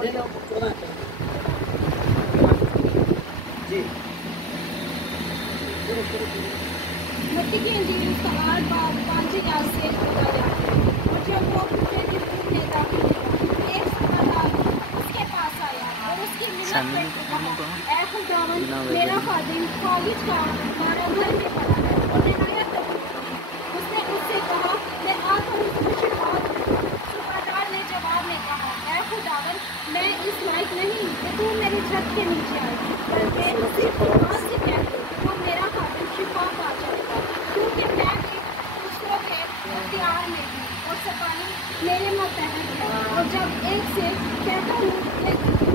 जी मिट्टी के इंजीन उसका 8 बार 5 इजाज से होता जाता है और जब वो दूसरे दिन दूध देता है एक सुबह उसके पास आया और उसकी मिन्नत करके कहा, ऐ खुदावन मेरा खादिम खालिद का हमारा घर में पड़ा है और नहायत तकलीफ। उसने उससे कहा मैं आता हूँ तुम्हें शिफा दूंगा। सुबहदार ने जवाब में कहा, ऐ खुदावन मैं इस लायक नहीं कि तू मेरी छत के नीचे आए, बल्कि सिर्फ बात से कह दे तो मेरा खादिम शिफा पा जाएगा, क्योंकि मैं भी दूसरों के इख्तियार में हूँ और सफाई मेरे मतहत है। और जब एक से कहता हूँ कि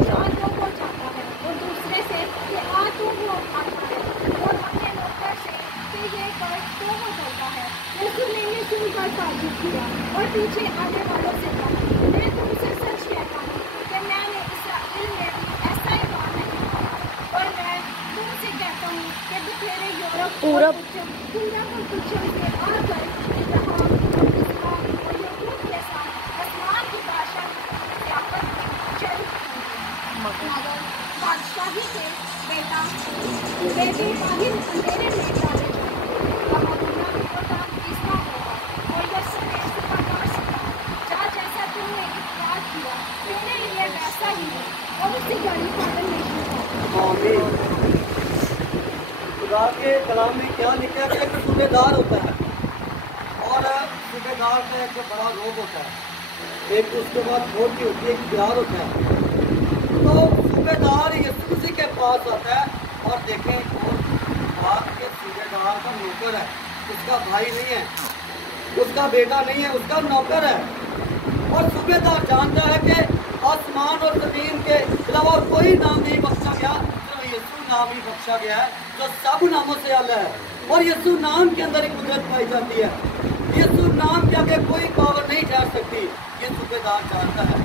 जा तो वो जाता है और दूसरे से कि आ तो वो आता है और अपने नौकर से कि ये कर तो वो चलता है। यीशु ने ये सुनकर ताज्जुब किया और पीछे आने वालों से कहा, मैं तुमसे सच कहता हूँ कि मैंने इस्राएल में ऐसा ही काम नहीं किया। और मैं तुमसे कहता हूँ कि बखेरे यूरोप पूरा का कुछ से आकर इब्राहिम और इसहाक और याकूब के साथ आसमान की बादशाह क़यामत में चल मगर बादशाही के बेटे बाहिर अंधेरे में डाले जाएंगे। वहाँ दुनिया में होता इसका होगा और यीशु ने सुबहदार से कहा, जा जैसा तुमने इकरार किया मेरे लिए वैसा ही हो, और उसकी गाड़ी पागल नहीं हुआ। आमीन। खुदा के कलाम में क्या लिखा है कि एक सूबेदार होता है और सूबेदार का एक बड़ा रोग होता है, एक उसके बाद छोटी होती है, एक प्यार होता है। तो सूबेदार यीशु मसीह के पास आता है और देखें और आपके सूबेदार का नौकर है, उसका भाई नहीं है, उसका बेटा नहीं है, उसका नौकर है। और सूबेदार जानता है कि आसमान और जमीन के अलावा और कोई नाम नहीं बख्शा गया, सिर्फ यीशु नाम ही बख्शा गया है जो सब नामों से आला है। और यीशु नाम के अंदर एक कुदरत पाई जाती है, यीशु नाम के आगे कोई पावर नहीं ठहर सकती। ये सूबेदार जानता है,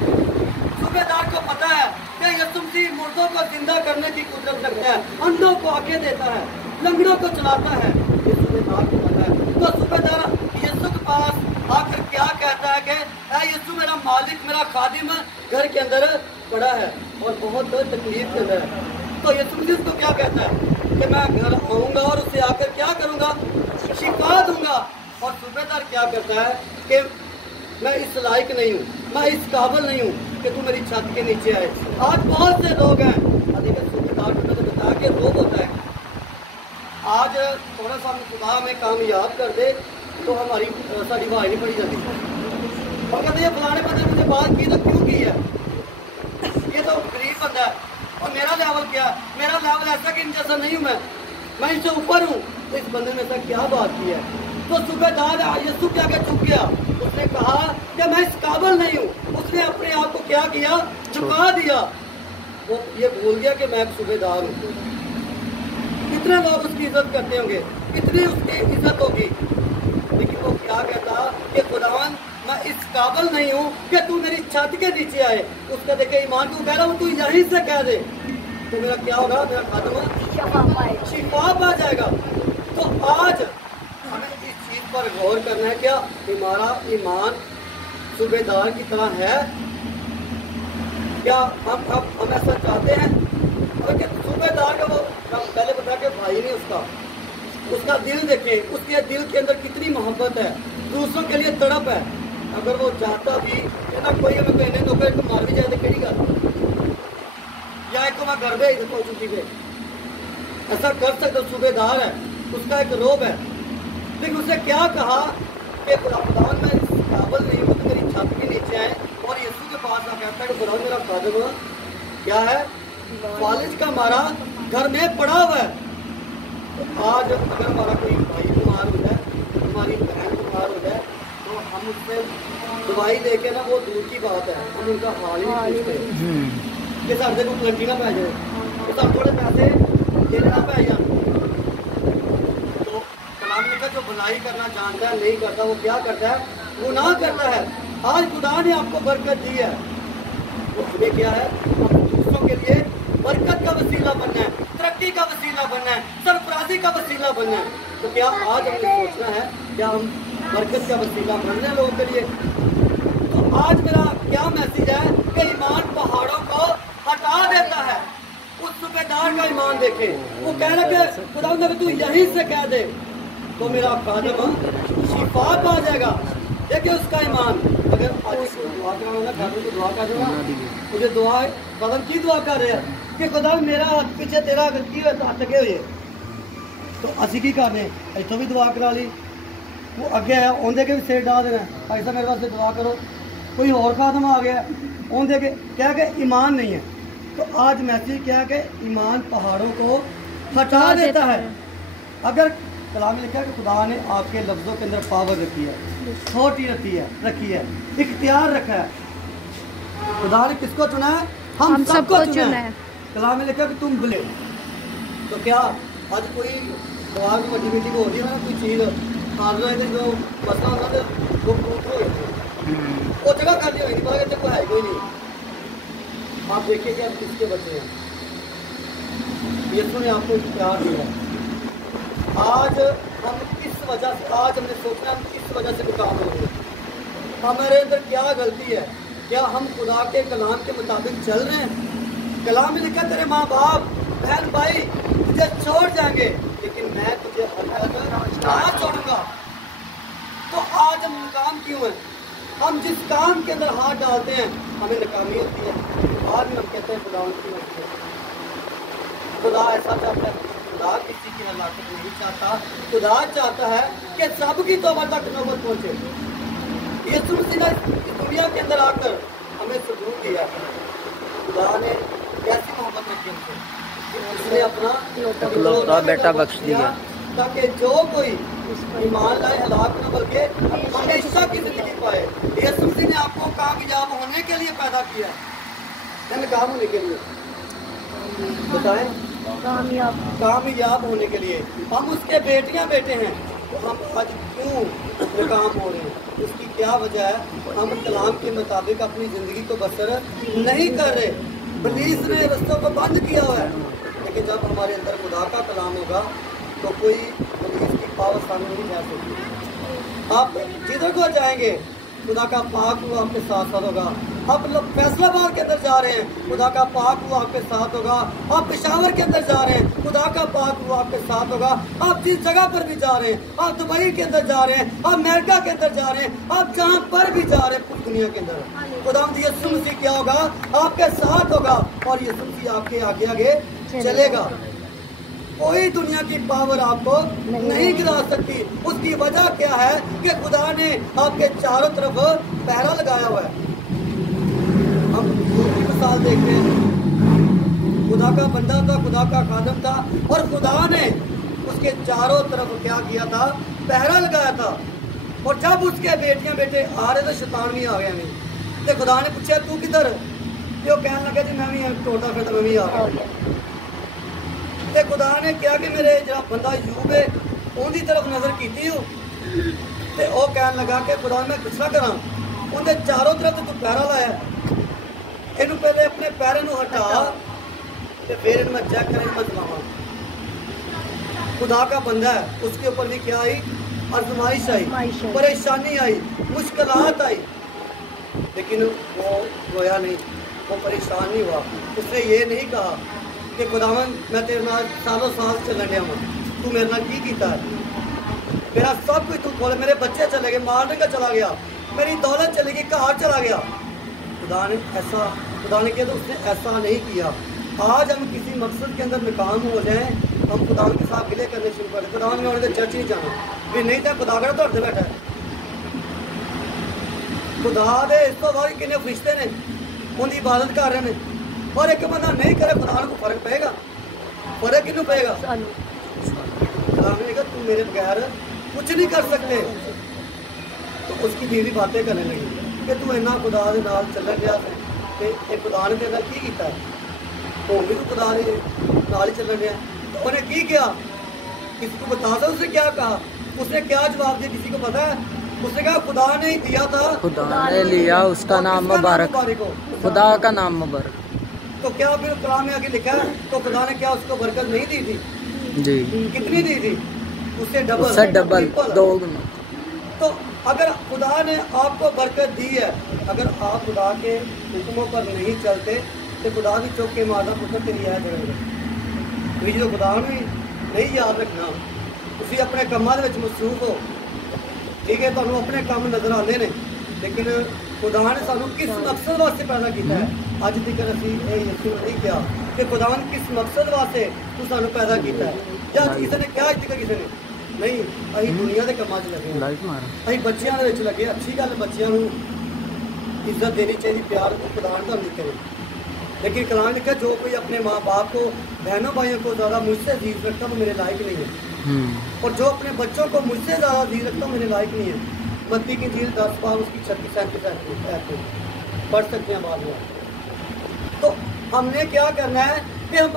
सूबेदार को पता है कि यीशु मसीह मुर्दों को जिंदा करने की कुदरत रखता है, अंधों को आंखें देता है, लंगड़ों को चलाता है। ये सूबेदार को पता है। तो सूबेदार यीशु के पास आकर क्या कहता है कि ऐ यीशु मेरा मालिक मेरा खादिम घर के अंदर पड़ा है और बहुत तकलीफ के अंदर है। तो यीशु मसीह उसको क्या कहता है कि मैं घर आऊँगा और उसे आकर क्या करूँगा, शिफा दूंगा। और सूबेदार क्या करता है कि मैं इस लायक नहीं हूँ, मैं इस काबिल नहीं हूँ कि तू मेरी छत के नीचे आए। आज बहुत से लोग हैं, सूबेदार को तो बताया कि रोग होता है। आज थोड़ा सा खुदा में कामयाब कर दे तो हमारी साड़ी वाह नहीं पड़ी जाती और कहते हैं फलाने बंदे ने मुझे बात की तो क्यों की है, ये तो गरीब बंदा है और मेरा लेवल क्या है, मेरा लेवल ऐसा कि इन जैसा नहीं हूँ, मैं इनसे ऊपर हूँ, तो इस बंदे ने ऐसा क्या बात की है। तो सूबेदार यीशु के आगे चुप गया, उसने कहा कि मैं इस काबिल नहीं हूँ। उसने अपने आप को क्या किया, झुका दिया। वो ये भूल गया कि मैं एक सूबेदार हूँ। कितने लोग उसकी इज्जत करते होंगे, कितनी उसकी इज्जत होगी, लेकिन वो क्या कहता कि खुदावन मैं इस काबिल नहीं हूँ कि तू मेरी छत के नीचे आए। उसका देखे ईमान तू कह रहा हूँ, तू यहीं से कह दे तो मेरा क्या होगा, मेरा खात्मा शिफा पा जाएगा। तो आज हमें इस चीज पर गौर करना है, क्या हमारा ईमान सूबेदार की तरह है? क्या हम ऐसा चाहते हैं? सूबेदार का वो पहले बता के भाई नहीं, उसका दिल देखें, उसके दिल के अंदर कितनी मोहब्बत है, दूसरों के लिए तड़प है। अगर वो चाहता भी है ना कोई हमें कहने तो को मार भी जाए तो कड़ी गल, या एक को मैं घर भेज देता हूँ छुट्टी पे, ऐसा कर सकता। सूबेदार है, उसका एक रोब है, लेकिन उसने क्या कहा कि खुदावन मैं इस काबिल नहीं हूँ तो मेरी छत के नीचे आए। और यीशु के पास आ कहता है कि खुदावन मेरा खादिम क्या है, फालिज का हमारा घर में पड़ा हुआ है। तो आज अगर हमारा कोई भाई बीमार हो जाए, हमारी बहन बीमार हो जाए, तो हम उससे दवाई लेके ना वो दूर की बात है, हम उनका हाल ही नहीं पूछते कि साढ़े को पलटी ना पै जाए, तो सब थोड़े पैसे देने ना पै जाए। तो कलाम का जो भलाई करना जानता है नहीं करता, वो क्या करता है, गुनाह करता है। आज खुदा ने आपको बरकत दी है, वो हमें क्या है, दूसरों के लिए बरकत का वसीला बनना है, तरक्की का वसीला बनना है, सरफराजी का वसीला बनना है। तो क्या आज हमें सोचना है क्या हम बरकत का वसीला बन रहे हैं लोगों के लिए? तो आज मेरा क्या मैसेज है कि ईमान पहाड़ों को ईमान देखे। वो कह रहा कि खुदा अगर तू यहीं से कह दे तो मेरा कदम शिफा पा जाएगा। देखिए उसका ईमान। अगर आज दुआ कराना खादम को दुआ कर दूंगा, मुझे दुआ कदम की दुआ कर रहे हैं कि खुदा मेरा हाथ पीछे तेरा की हाथ लगे हुए, तो असी की करने इतों भी दुआ करा ली। वो अगे आया उनके के भी सिर डाल देना, भाई साहब मेरे वास्ते दुआ करो। कोई और खादम आ गया उनके के क्या कि ईमान नहीं है। तो आज मैसेज क्या है कि ईमान पहाड़ों को हटा देता है। अगर कलाम में लिखा है कि खुदा ने आपके लफ्ज़ों के अंदर पावर रखी है, अथॉरिटी रखी है, इख्तियार रखा है। खुदा ने किसको चुना है? हम सबको चुना है। कलाम में लिखा है कि तुम बुले। तो क्या आज कोई दुआ की बड़ी मीटिंग हो रही है ना, कोई चीज़ जो मसला होता है वो टूट हो वो जगह खाली होगी, पता कोई है कोई नहीं। आप देखिए कि आप किसके बच्चे हैं। यीशु ने आपको प्यार दिया। आज हम किस वजह से, आज हमने सोचना हम किस वजह से मुकाम हो रहे हैं, हमारे अंदर क्या गलती है? क्या हम खुदा के कलाम के मुताबिक चल रहे हैं? कलाम में लिखा तेरे माँ बाप बहन भाई तुझे छोड़ जाएंगे लेकिन मैं तुझे ना छोड़ूंगा। तो आज हम नाकाम क्यों हैं? हम जिस काम के अंदर हाथ डालते हैं हमें नाकामी होती है। बाद में हम कहते हैं खुदा उनकी मर्जी है। खुदा ऐसा चाहता है, खुदा किसी की हलाकत नहीं चाहता। खुदा चाहता है कि सबकी तौबा तक नौबत पहुंचे। यीशु मसीह ने इस दुनिया के अंदर आकर हमें सबूत दिया। खुदा ने कैसी मोहब्बत रखी हमसे, उसने अपना इकलौता बेटा बख्श दिया ताकि जो कोई ईमान लाए हलाक न बल्कि हमेशा की जिंदगी पाए। यीशु मसीह ने आपको कामयाब होने के लिए पैदा किया है, काम होने के लिए बताएं, कामयाब होने के लिए। हम उसके बेटियां बेटे हैं, तो हम आज क्यों नाकाम हो रहे हैं? उसकी क्या वजह है? हम कलाम के मुताबिक अपनी ज़िंदगी को बसर नहीं कर रहे। पुलिस ने रस्तों को बंद किया हुआ है, लेकिन जब हमारे अंदर खुदा का कलाम होगा तो कोई पुलिस की पावर सामने नहीं जा सकती। आप जिधर को जाएंगे खुदा का पाक वो आपके साथ साथ होगा। आप लोग फैसलाबाद के अंदर जा रहे हैं, खुदा का पाक वो आपके साथ होगा। आप पेशावर के अंदर जा रहे हैं, खुदा का पाक वो आपके साथ होगा। आप जिस जगह पर भी जा रहे हैं, आप दुबई के अंदर जा रहे हैं, आप अमेरिका के अंदर जा रहे हैं, आप जहाँ पर भी जा रहे हैं पूरी दुनिया के अंदर खुदा यीशु मसीह क्या होगा? आपके साथ होगा और यीशु मसीह आपके आगे आगे चलेगा। कोई दुनिया की पावर आपको नहीं गिरा सकती। उसकी वजह क्या है कि खुदा ने आपके चारों तरफ पहरा लगाया हुआ है। हम दूसरी मिसाल देखते हैं, खुदा का बंदा था, खुदा का खादम था और खुदा ने उसके चारों तरफ क्या किया था? पहरा लगाया था। और जब उसके बेटियां बेटे आ रहे थे शैतान भी आ गया नहीं, तो खुदा ने पूछा तू किधर? तो कहने लगा जी मैं भी तोड़ता फिरता मैं भी आ गया। तो खुदा ने क्या कि मेरे जो बंदा यूब है उनकी तरफ नज़र की थी, तो वह कह लगा कि खुदा मैं किस तरह करा? उनके चारों तरफ तू पैरा लाया, इन पहले अपने पैरों को हटा तो फिर इन मैं चेक कर मैं चलावा। खुदा का बंदा है, उसके ऊपर भी क्या आई? आजमाइश आई, परेशानी आई, मुश्किलात आई, लेकिन वो रोया नहीं, वो परेशान नहीं हुआ। उसने ये नहीं कहा कि खुदावन मैं तेरे नाल सालों साल चलन गया हूँ, तू मेरे नाल की कीता है? मेरा सब कुछ तू खोले, मेरे बच्चे चले गए, मारने का चला गया, मेरी दौलत चली गई, घर चला गया। खुदा ने किया तो उसने ऐसा नहीं किया। आज हम किसी मकसद के अंदर नाकाम हो जाएं, हम खुदा के साथ गिले करने शुरू कर दें। खुदा में उन्हें चर्च नहीं जाना भी नहीं था, खुदा कर तो बैठा है। खुदा दे इस तो बाद किन्ने फरिश्ते ने उनकी इबादत कर रहे हैं, और एक बंदा नहीं करे खुदा को फर्क पेगा? फर्क किन्नू पेगा? खुदा ने कहा तू मेरे बगैर कुछ नहीं कर सकते। तो उसकी बीवी बातें करने लगी कि तू इन्ना खुदा के नाल चल गया ते खुदा ने तेरे की कीता है? तो भी तू खुदा के नाल ही चल गया। तो उन्हें की किया? किसी को बता दो उसने क्या कहा? उसने क्या जवाब दिया? किसी को पता है? उसने कहा खुदा ने ही दिया था, खुदा ने लिया, उसका नाम मुबारक, खुदा का नाम मुबारक। तो क्या फिर कुरान में आगे लिखा है तो खुदा ने क्या उसको बरकत नहीं दी थी? जी। कितनी दी थी? उससे डबल दो गुना। तो अगर खुदा ने आपको बरकत दी है, अगर आप खुदा के हुक्मों पर नहीं चलते तो खुदा भी चौके मारना पुत्र तेरी है जगह। भी जो खुदा भी नहीं याद रखना, तुसी अपने कामां दे विच मसरूफ हो, ठीक है, तुहानूं अपने काम नज़र आते हैं, लेकिन खुदा ने सानू किस मकसद वास्ते पैदा किया है, अज तक असीं यीशु ने नहीं किया कि खुदा ने किस मकसद वास्ते तू सानू पैदा किया है, या किसी ने क्या अज तक किसी ने नहीं। असीं दुनिया के कामां 'च लगे, असीं बच्चों दे विच लगे। अच्छी गल, बच्चों नूं इज्जत देनी चाहिए, प्यार को खुदा ने तुहानूं करे, लेकिन कलाम लिखा जो कोई अपने माँ बाप को, बहनों भाइयों को ज़्यादा मुझसे अजीज रखता वो मेरे लायक नहीं है, और जो अपने बच्चों को मुझसे ज़्यादा अजीज रखता मेरे लायक नहीं है। मत्ती की झील 10 बार उसकी 36-37 पढ़ सकते हैं बाद में। तो हमने क्या करना है कि हम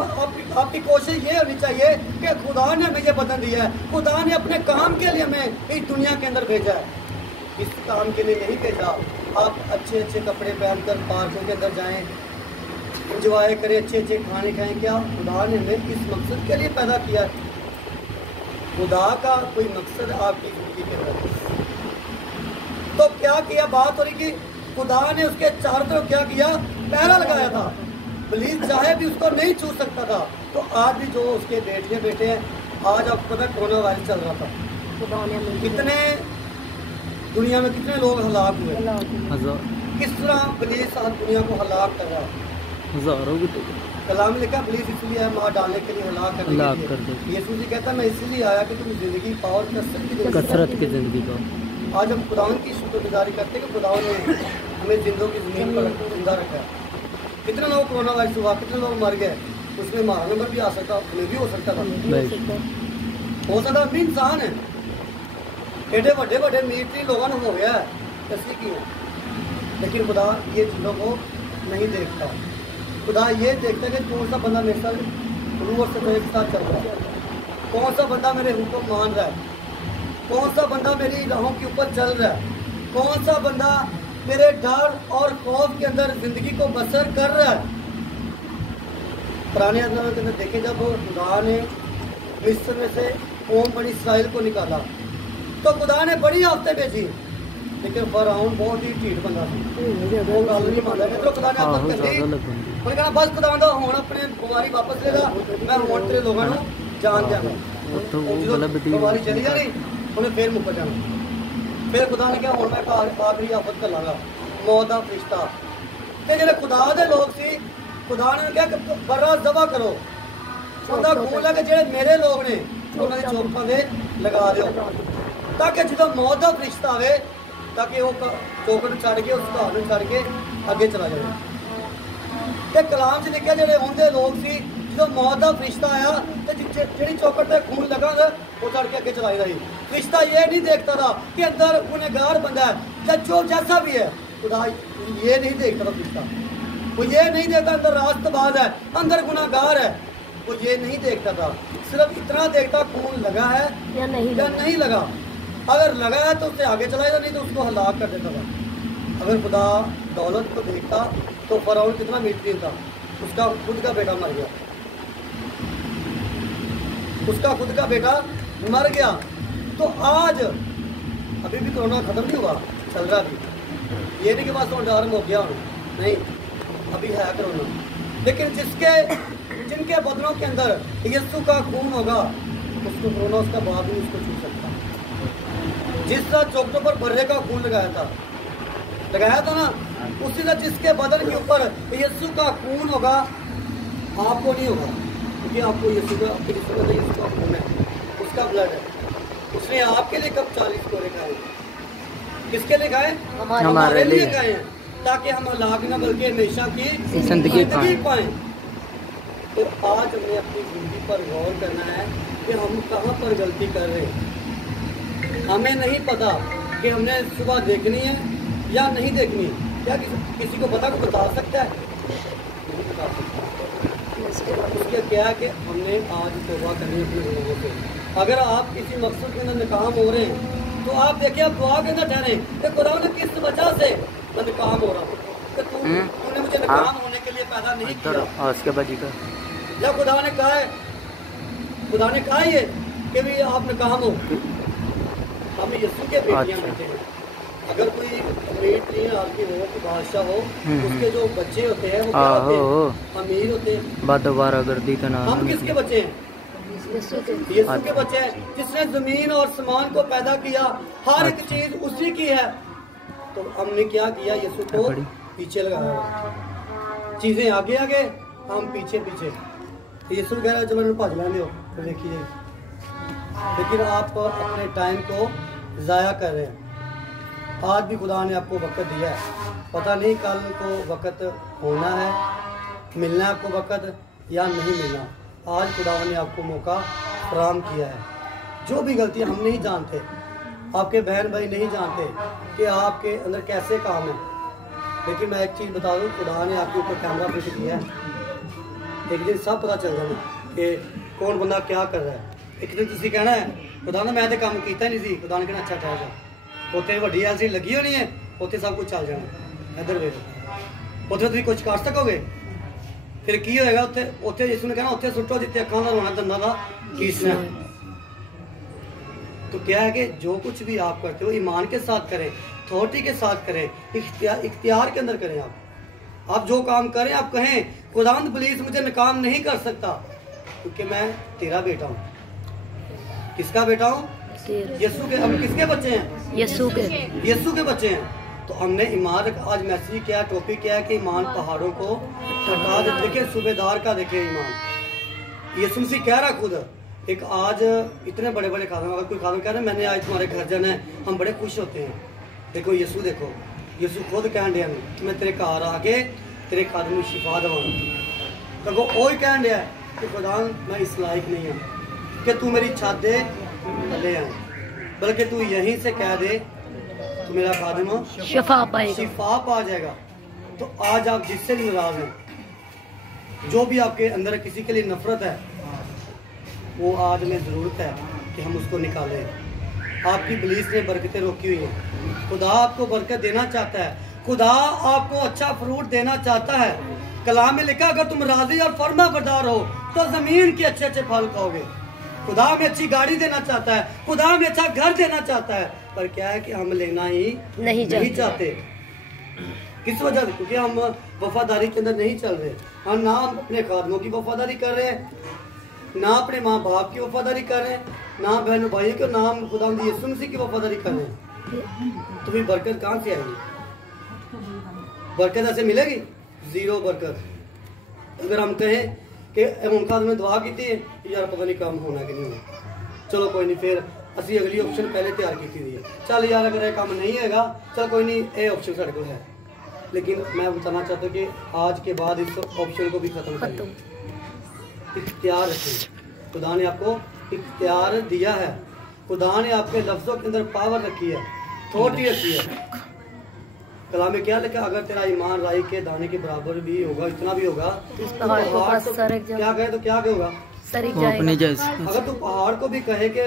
आपकी कोशिश ये होनी चाहिए कि खुदा ने हमें ये बदन दिया है, खुदा ने अपने काम के लिए हमें इस दुनिया के अंदर भेजा है, इस काम के लिए नहीं भेजा आप अच्छे अच्छे कपड़े पहनकर पार्कों के अंदर जाएँ, इंजॉय करें, अच्छे अच्छे खाने खाएं। क्या खुदा ने हमें किस मकसद के लिए पैदा किया है? खुदा का कोई मकसद आपकी जिंदगी के अंदर। तो क्या किया, बात हो रही कि खुदा ने उसके चारों तरफ क्या किया, पहरा लगाया था, पुलिस चाहे भी उसको नहीं छू सकता था। तो आज भी जो उसके बेटे हैं, आज आपको पता कोरोना वायरस चल रहा था, कितने दुनिया में कितने लोग हलाक हुए, किस तरह पुलिस आज दुनिया को हलाक कर रहा है, हज़ारों की कलाम लिखा पुलिस इसलिए है मार डालने के लिए, हलाक करने के लिए। यीशु जी कहता मैं इसलिए आया कि तुम जिंदगी पाओ और कसरत की जिंदगी को। आज हम खुदावन की शुक्रगुजारी करते हैं कि खुदावन ने हमें जिंदों की ज़मीन पर जिंदा रखा है। कितने लोग कोरोना वायरस हुआ, कितने लोग मर गए, उसमें हमारा नंबर भी आ सकता, हमें भी हो सकता था, हो सकता हम भी इंसान है। एडे बड़े बड़े मिलिट्री लोगों ने हो गया है, कैसे की है, लेकिन खुदा ये चीज़ों को नहीं देखता। खुदा ये देखता है कि कौन सा बंदा मेरे साथ रूह और सफेद के साथ चल रहा है, कौन सा बंदा मेरे हुक्म मान रहा है, कौन सा बंदा मेरी राहों के ऊपर चल रहा है, कौन सा बंदा मेरे डर और खौफ के अंदर जिंदगी को बसर कर रहा है। पुराने अज़नामे के अंदर देखें, जब खुदा ने मिस्र में से कौम बनी इसराइल को निकाला तो खुदा ने बड़ी आफतें भेजी, लेकिन फ़िरौन बहुत ही ढीठ बंदा था, वो गल नहीं मानता। तो खुदा ने आफत कर दी, उन्हें कहा बस खुदा दा हुण अपनी बीमारी वापस ले ला, मैं हुण तेरे लोगों को जान देंगा। बीमारी चली जानी, उन्हें फिर मुकर जाना। फिर खुदा ने कहा हुण मैं आखिरी आफत कर लांगा, मौत का फरिश्ता। तो जो खुदा के लोग सी, खुदा ने कहा कि बर्रा ज़बह करो, उनका खून है कि जो मेरे लोग ने उन्होंने चौखा दे लगा दो, ताकि जो मौत का फरिश्ता आए ताकि वो चौकट छड़ के उस घाव में छड़ के अगे चला जाए। तो कलाम च लिखा जो उनके लोग सी, जो मौत का फरिश्ता आया तो जी चौकट पर खून लगा वो चढ़ के अगे चलाई रही। फरिश्ता ये नहीं देखता था कि अंदर गुनहगार बंदा है, या जो जैसा भी है, खुदा ये नहीं देखता था। फरिश्ता वो ये नहीं देखता अंदर रास्तबाज है, अंदर गुनहगार है, वो ये नहीं देखता था। सिर्फ इतना देखता खून लगा है या नहीं लगा। अगर लगा है तो उससे आगे चलाएगा, नहीं तो उसको हलाक कर देता था। अगर खुदा दौलत को देखता तो फ़िरौन कितना मिलिट्री था, उसका खुद का बेटा मर गया, उसका खुद का बेटा मर गया। तो आज अभी भी कोरोना खत्म नहीं हुआ, चल रहा भी, ये नहीं कि बस वो डर हो गया, नहीं, अभी है कोरोना। लेकिन जिनके बदनों के अंदर यीशु का खून होगा, उसको कोरोना उसका बाप भी उसको छू सकता। जिस तरह चौकटों पर बर्रे का खून लगाया था ना, उसी तरह जिसके बदन के ऊपर यीशु का खून होगा, आपको नहीं होगा, क्योंकि आपको यीशु का खून है, उसका ब्लड है। उसने आपके लिए कब 40 कोरे खाए, किसके लिए खाए? हमारे लिए खाए हैं, ताकि हम हलाक न बल्कि हमेशा की जिंदगी पाएं। तो आज हमें अपनी जिंदगी पर गौर करना है कि हम कहाँ पर गलती कर रहे हैं। हमें नहीं पता कि हमने सुबह देखनी है या नहीं देखनी। क्या किसी को पता, को बता सकता है? नहीं बता सकता। उसके क्या है कि हमने आज तौबा करनी है अपने लोगों से। अगर आप किसी मकसद के अंदर नाकाम हो रहे हैं तो आप देखिए, आप दुआ के अंदर ठहरे कि खुदा ने किस वजह से मैं नाकाम हो रहा हूँ, कि तूने मुझे नाकाम होने के लिए पैदा नहीं किया। उसके बाद या खुदा ने कहा ये कि भी आप नाकाम हो। हम यीशु के बेटियां बैठे हैं, अगर कोई अमीर 3,000 की हो, कोई बादशाह हो, उसके जो बच्चे होते हैं वो क्या होते हैं? अमीर होते हैं। दोबारा गर्दी का नाम हम किसके बच्चे हैं? यीशु के बच्चे हैं, जिसने जमीन और आसमान को पैदा किया, हर एक चीज उसी की है। तो हमने क्या किया? यीशु को पीछे लगाया, चीजें आगे आगे, हम पीछे पीछे। यीशु वगैरह चलो भज लेंगे हो तो देखिए, लेकिन आप अपने टाइम को ज़ाया कर रहे हैं। आज भी खुदा ने आपको वक़्त दिया है, पता नहीं कल को वक़्त होना है, मिलना है आपको वक़्त या नहीं मिलना। आज खुदा ने आपको मौका फराहम किया है। जो भी गलतियां हम नहीं जानते, आपके बहन भाई नहीं जानते कि आपके अंदर कैसे काम है, लेकिन मैं एक चीज़ बता दूं, खुदा ने आपके ऊपर कैमरा फिट किया है। एक दिन सब पता चल जाना कि कौन बंदा क्या कर रहा है। एक दिन तुसी कहना है खुदा ने मैं तो काम किया नहीं सी, खुदा ने कहना अच्छा ठहर जा, उत्थे वड्डी एलसीडी लगी होनी है, उत्थे सब कुछ चल जाना। इधर वेख, उत्थे तुसीं कुछ कर सकोगे? फिर की होएगा? उत्थे उत्थे यीशु ने कहना उत्थे सुट्टो जिथे अखां दा रोना दंदां दा कीसना। तो क्या है कि जो कुछ भी आप करते हो ईमान के साथ करें, अथॉरिटी के साथ करें, इख्तियार के अंदर करें। आप जो काम करें आप कहें खुदावंद प्लीज मुझे नाकाम नहीं कर सकता, क्योंकि मैं तेरा बेटा हूँ। किसका बेटा हूँ? यीशु के। हम किसके बच्चे हैं? यीशु के बच्चे हैं। तो हमने ईमान, आज मैसेज क्या, टॉपिक क्या है कि ईमान पहाड़ों को हटा दे। देखिए सूबेदार का, देखिए ईमान यीशु मसीह कह रहा खुद। एक आज इतने बड़े बड़े खादम, अगर कोई खादम कह रहे मैंने आज तुम्हारे घर जाना है, हम बड़े खुश होते हैं। देखो यीशु, देखो यीशु खुद कह दिया मैं तेरे घर आके तेरे खादम में शिफा दवाऊंगा। तो वो ही कह दिया कि खुदा मैं इस लायक नहीं हूँ कि तू मेरी छत दे थले आए, बल्कि तू यहीं से कह दे तो मेरा खादिम शिफा पा जाएगा। तो आज आप जिससे भी नाराज हैं, जो भी आपके अंदर किसी के लिए नफरत है, वो आज में ज़रूरत है कि हम उसको निकालें। आपकी पुलिस ने बरकतें रोकी हुई हैं, खुदा आपको बरकत देना चाहता है, खुदा आपको अच्छा फ्रूट देना चाहता है। कलाम में लिखा अगर तुम राजी और फर्मा बरदार हो तो जमीन के अच्छे अच्छे फल खाओगे। खुदा हमें अच्छी गाड़ी देना चाहता है, खुदा हमें अच्छा घर देना चाहता है, पर क्या है कि हम लेना ही नहीं चाहते। किस वजह से? क्योंकि हम वफादारी के अंदर नहीं चल रहे। हम ना अपने खादमों की वफादारी कर रहे हैं, ना अपने माँ बाप की वफादारी कर रहे हैं, ना बहन भाइयों के, ना खुदा यीशु मसीह की वफादारी कर रहे हैं। तो फिर बरकत कहाँ से आएगी? बरकत ऐसे मिलेगी? जीरो बरकत। अगर हम कहें कि उनका हमने दुआ की थी यार पता नहीं काम होना कि नहीं होना, चलो कोई नहीं, फिर असी अगली ऑप्शन पहले तैयार की थी, चल यार अगर ये काम नहीं होगा चल कोई नहीं, ये ऑप्शन साढ़े को है। लेकिन मैं बताना चाहता हूँ कि आज के बाद इस ऑप्शन को भी खत्म करें। इख्तियार रखें। खुदा ने आपको इख्तियार दिया है, खुदा ने आपके लफ्जों के अंदर पावर रखी है, अथॉरिटी रखी है। कलाम में क्या लिखा? अगर तेरा ईमान राई के दाने के बराबर भी होगा, इतना भी होगा, तो क्या कहे तो क्या होगा? अगर तू पहाड़ को भी कहे कि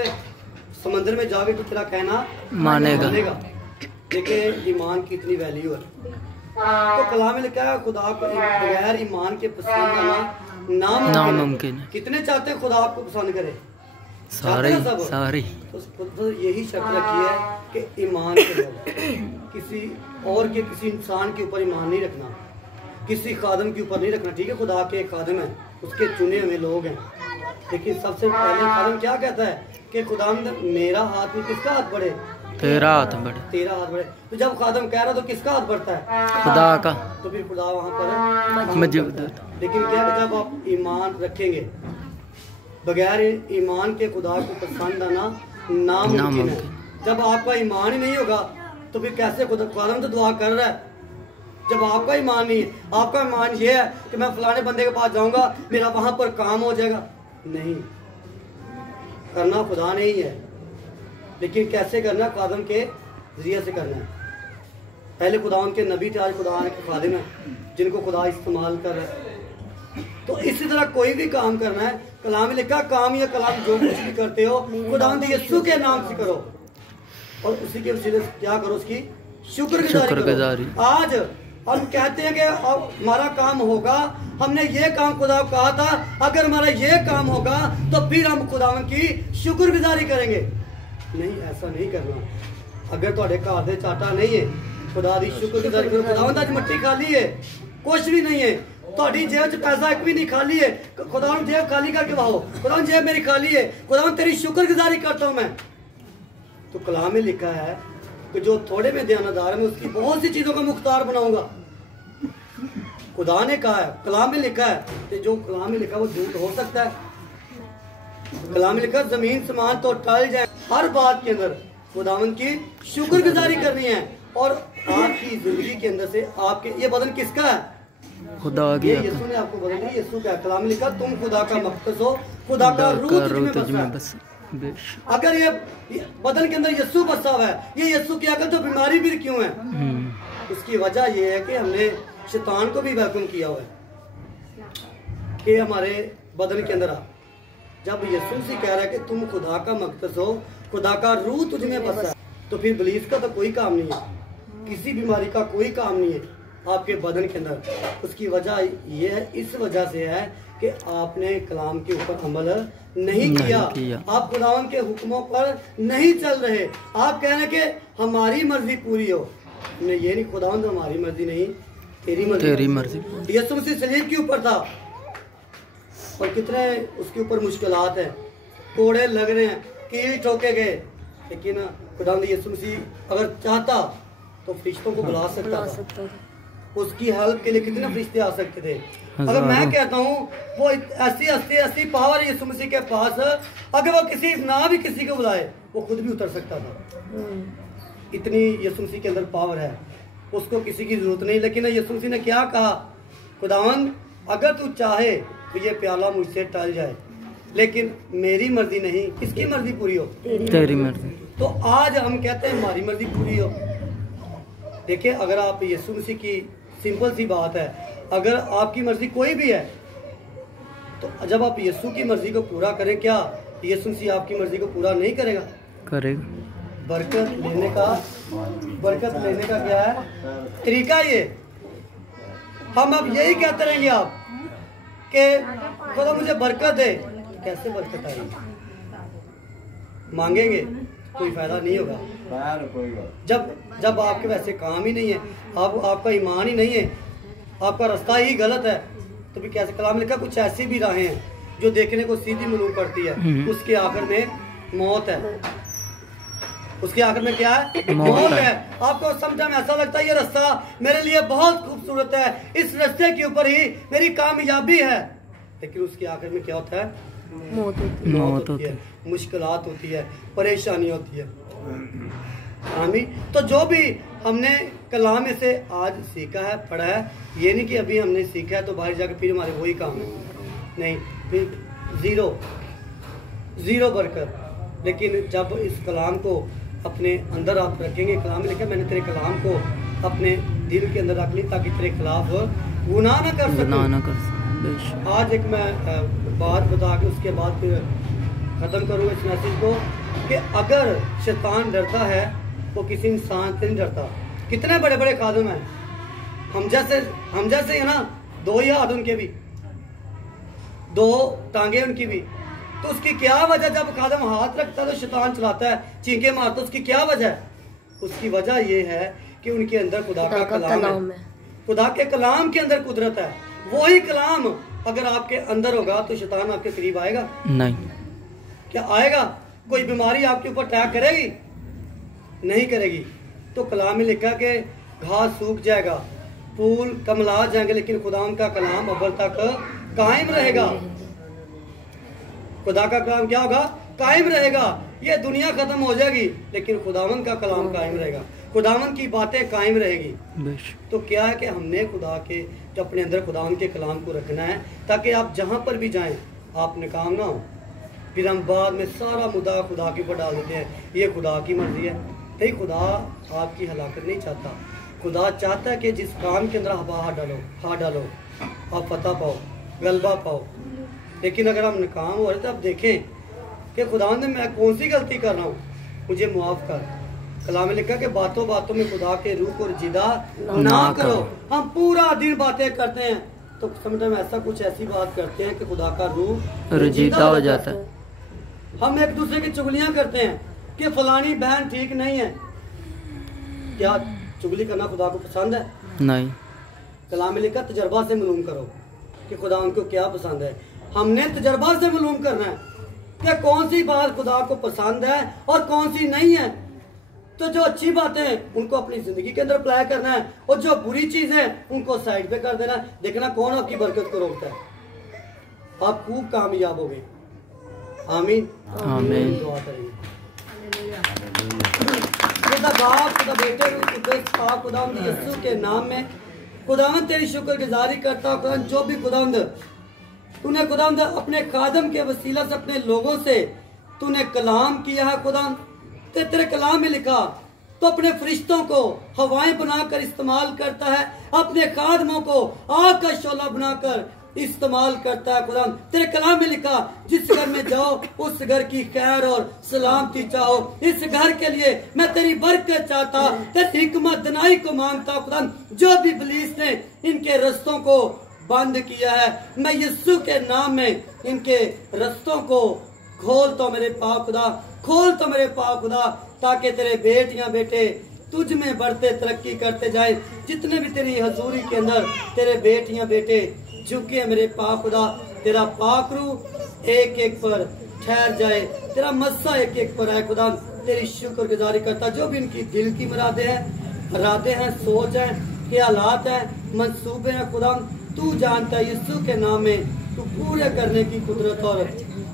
समंदर में जाके तो तेरा कहना मानेगा। देखिए ईमान की इतनी वैल्यू है। तो कलाम में लिखा है खुदा को बगैर ईमान के पसंद आना नामुमकिन। कितने चाहते हैं खुदा आपको पसंद करे? सारे। तो यही शर्त रखी है कि ईमान के किसी और के, किसी इंसान के ऊपर ईमान नहीं रखना, किसी खादम के ऊपर नहीं रखना। ठीक है, खुदा के एक खादम है, उसके चुने हुए लोग हैं। लेकिन सबसे पहले खादम क्या कहता है कि खुदा मेरा हाथ में किसका हाथ बढ़े? तेरा हाथ बढ़े। तेरा हाथ बढ़े। तो जब खादम कह रहा तो किसका हाथ बढ़ता है? खुदा का। तो फिर खुदा वहाँ पर मौजूद है। लेकिन क्या जब आप ईमान रखेंगे, बगैर ईमान के खुदा को पसंद आना नामुमकिन है। जब आपका ईमान ही नहीं होगा तो फिर कैसे? खुदा तो दुआ कर रहा है। जब आपका ईमान नहीं है, आपका ईमान ये है कि मैं फलाने बंदे के पास जाऊंगा मेरा वहां पर काम हो जाएगा, नहीं करना खुदा नहीं है। लेकिन कैसे करना? खादम के जरिए से करना है। पहले खुदा उनके नबी थे, आज खुदा के खादिम है जिनको खुदा इस्तेमाल कर रहा है। तो इसी तरह कोई भी काम करना है, कलाम में लिखा काम या कलाम जो कुछ भी करते हो खुदावंद यीशु के नाम से करो और उसी के वसीले से क्या करो? उसकी शुक्रगुजारी करो। आज हम कहते हैं कि हमारा काम होगा, हमने ये काम खुदा को कहा था, अगर हमारा ये काम होगा तो फिर हम खुदावंद की शुक्रगुजारी करेंगे। नहीं, ऐसा नहीं करना। अगर ਤੁਹਾਡੇ ਘਰ ਦੇ ਚਾਟਾ नहीं है खुदा दी शुक्रगुजारी करो। खुदावंद आज मट्टी खाली है, कुछ भी नहीं है, ਤੁਹਾਡੀ जेब च पैसा एक भी नहीं खाली है। खुदावंद जेब खाली करके वाहो, खुदावंद जेब मेरी खाली है, खुदावंद तेरी शुक्रगुजारी करता हूँ मैं। तो कलाम में लिखा है कि जो थोड़े में दयानतदार है मैं उसकी बहुत सी चीजों का मुख्तार बनाऊंगा। खुदा ने कहा है, कलाम में लिखा है कि जो कलाम में लिखा वो झूठ हो सकता है। कलाम में लिखा जमीन समान तो टल जाए, हर बात के अंदर खुदावंद की शुक्रगुजारी करनी है। और आपकी जिंदगी के अंदर से आपके ये बदन किसका है? खुदा ये यीशु ने आपको बदल दिया। यीशु का कलाम में लिखा तुम खुदा का मक़दस हो, खुदा का रूह तुझ में बसा है। अगर ये बदन के अंदर यीशु बसा हुआ है, ये यीशु की अकल तो बीमारी भी क्यों है? इसकी वजह ये है कि हमने शैतान को भी वेलकम किया हुआ है कि हमारे बदन के अंदर आ। जब यीशु से कह रहा है कि तुम खुदा का मक़दस हो, खुदा का रूह तुझ में बसा है, तो फिर बिलीफ का तो कोई काम नहीं है, किसी बीमारी का कोई काम नहीं है आपके बदन के अंदर। उसकी वजह ये है, इस वजह से है कि आपने कलाम के ऊपर अमल नहीं किया। आप खुदावंद के हुक्मों पर नहीं चल रहे। आप कह रहे हैं कि हमारी मर्जी पूरी हो। ये नहीं, खुदावंद हमारी मर्जी नहीं, तेरी मर्जी। यीशु मसीह सलीब के ऊपर था और कितने उसके ऊपर मुश्किलात हैं, कोड़े लग रहे हैं, कील ठोके गए, लेकिन खुदावंद यीशु मसीह अगर चाहता तो फरिश्तों को बुला सकता था। उसकी हेल्प के लिए कितने फरिश्ते आ सकते थे। अगर मैं कहता हूँ वो ऐसी पावर यीशु मसीह के पास, अगर वो किसी ना भी किसी को बुलाए वो खुद भी उतर सकता था। इतनी यीशु मसीह के अंदर पावर है, उसको किसी की जरूरत नहीं। लेकिन यीशु मसीह ने क्या कहा? खुदावंद अगर तू चाहे तो ये प्याला मुझसे टल जाए, लेकिन मेरी मर्जी नहीं, किसकी मर्जी पूरी हो? तेरी मर्जी। तो आज हम कहते हैं हमारी मर्जी पूरी हो। देखिए, अगर आप यीशु मसीह की सिंपल सी बात है, अगर आपकी मर्जी कोई भी है तो जब आप यीशु की मर्जी को पूरा करें, क्या यीशु मसीह आपकी मर्जी को पूरा नहीं करेगा? करेगा। बरकत लेने का क्या है तरीका? ये हम अब यही कहते रहेंगे आप कि खुदा मुझे बरकत दे। कैसे बरकत आएगी? मांगेंगे, कोई फायदा नहीं होगा। जब आपके वैसे काम ही नहीं है, आपका ईमान ही नहीं है, आपका रास्ता ही गलत है, तो भी कैसे? कलाम लिखा कुछ ऐसी भी राहें हैं जो देखने को सीधी मालूम पड़ती है, उसके आखिर में मौत है। उसके आखिर में क्या है? मौत है। आपको समझा में ऐसा लगता है ये रास्ता मेरे लिए बहुत खूबसूरत है, इस रास्ते के ऊपर ही मेरी कामयाबी है, लेकिन उसके आखिर में क्या होता है? मौत होती है, मुश्किलात होती है, परेशानी होती है। आमीन। तो जो भी हमने कलाम में से आज सीखा है, पढ़ा है, ये नहीं कि अभी हमने सीखा है तो बाहर जाकर फिर हमारे वही काम है, नहीं, फिर जीरो बरकत। लेकिन जब इस कलाम को अपने अंदर आप रखेंगे, कलाम में लिखा मैंने तेरे कलाम को अपने दिल के अंदर रख ली ताकि तेरे खिलाफ गुनाह न कर सकूं। आज एक मैं बात बता के उसके बाद फिर ख़त्म करूँगा इस मैसेज को कि अगर शैतान डरता है वो किसी इंसान से नहीं डरता। कितने बड़े बड़े खादिम हैं, हम जैसे है ना, दो ही हाथ उनके भी, दो टांगे उनकी भी, तो उसकी क्या वजह? जब खादिम हाथ रखता है तो शैतान चलाता है, चींके मारता, उसकी क्या वजह है? उसकी वजह ये है कि उनके अंदर खुदा का कलाम है। खुदा के कलाम के अंदर कुदरत है। वही कलाम अगर आपके अंदर होगा तो शैतान आपके करीब आएगा नहीं? क्या आएगा? कोई बीमारी आपके ऊपर अटैक करेगी? नहीं करेगी। तो कलाम में लिखा कि घास सूख जाएगा, फूल कमला जाएंगे, लेकिन खुदाम का कलाम अव्वल तक कायम रहेगा। खुदा का कलाम क्या होगा? कायम रहेगा। ये दुनिया खत्म हो जाएगी लेकिन खुदावन का कलाम कायम रहेगा, खुदावन की बातें कायम रहेगी। तो क्या है कि हमने खुदा के जो अपने अंदर खुदावन के कलाम को रखना है ताकि आप जहाँ पर भी जाएं आप नाकाम ना हो। फिर हम बाद में सारा मुद्दा खुदा के ऊपर डाल देते हैं, ये खुदा की मर्जी है। नहीं, खुदा आपकी हलाकत नहीं चाहता। खुदा चाहता है कि जिस काम के अंदर आप हाथ डालो आप फतह पाओ, गलबा पाओ। लेकिन अगर हम नाकाम हो रहे तो आप देखें कि खुदा ने मैं कौन सी गलती कर रहा हूँ, मुझे मुआफ कर। कलाम में लिखा कि बातों बातों में खुदा के रूह को रजीदा ना करो। हम पूरा दिन बातें करते हैं तो समझ में ऐसी बात करते हैं कि खुदा का रूह रजीदा हो जाता है। हम एक दूसरे की चुगलियां करते हैं कि फलानी बहन ठीक नहीं है, क्या चुगली करना खुदा को पसंद है? नहीं। कलाम में लिखा तजर्बा से मालूम करो कि खुदा उनको क्या पसंद है। हमने तजर्बा से मालूम करना है कि कौन सी बात खुदा को पसंद है और कौन सी नहीं है। तो जो अच्छी बातें हैं उनको अपनी जिंदगी के अंदर अप्लाई करना है और जो बुरी चीजें उनको साइड पे कर देना है। देखना कौन आपकी बरकत को रोकता है, आप खूब कामयाब होंगे। आमीन आमीन। दुआ करेंगे। खुदा बाप, खुदा बेटे, खुदावंद यीशु के नाम में खुदावंद तेरी शुक्रगुजारी करता हूं। खुदावंद जो भी खुदावंद तूने खुदावंद अपने खादम के वसीला से अपने लोगों से तूने कलाम किया है खुदावंद, तेरे कलाम में लिखा तो अपने फरिश्तों को हवाएं बनाकर इस्तेमाल करता है, अपने खादमों को आग का शोला बनाकर इस्तेमाल करता है। खुदा तेरे कलाम में लिखा जिस घर में जाओ उस घर की खैर और सलामती चाहो। इस घर के लिए मैं तेरी बरकत चाहता, तेरी हिकमत दनाई को मांगता। खुदा जो भी इब्लीस ने इनके रस्तों को बंद किया है, मैं यीशु के नाम में इनके रस्तों को खोल तो मेरे पाप खुदा, खोल तो मेरे पाप खुदा, ताकि तेरे बेटियां बेटे तुझ में बढ़ते तरक्की करते जाए। जितने भी तेरी हजूरी के अंदर तेरे बेटियां बेटे झुके मेरे पाप खुदा, तेरा पाकरू एक एक पर ठहर जाए, तेरा मस्सा एक एक पर आए। खुदा तेरी शुक्रगुजारी करता, जो भी इनकी दिल की मुरादे हैं, इरादे हैं, सोच है, के हालात हैं, मंसूबे हैं, खुदा तू जानता है। यीशु के नाम में तू पूरे करने की कुदरत और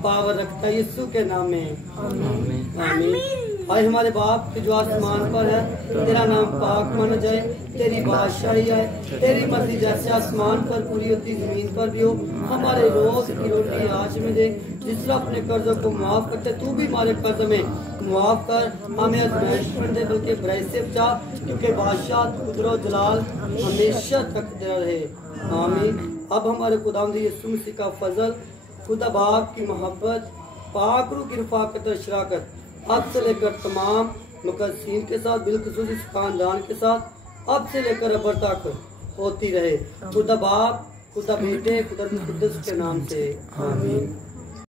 पावर रखता है, यीशु के नाम में आमीन आमीन। आए हमारे बाप जो आसमान पर है, तेरा नाम पाक माना जाए, तेरी बादशाही आए, तेरी मर्जी जैसे आसमान पर पूरी होती जमीन पर भी हो। हमारे रोज की रोटी आज में दे, जिस तरह अपने कर्जों को माफ करते तू भी हमारे कर्ज में माफ कर। हमें आजमाइश में दे बल्कि बुराई से बचा, क्योंकि बादशाह कुदरत जलाल हमेशा तक तेरा रहे। आमीन। अब हमारे खुदावंद यीशु मसीह का फजल, खुदा बाप की मोहब्बत, पाक रूह की रफ़ाकत और शराकत अब से लेकर तमाम मुकद्दसीन के साथ, बिलखुसूस इस खानदान के साथ अब से लेकर अबर तक होती रहे। खुदा बाप, खुदा बेटे, खुदा कुद्दस के नाम से आमीन।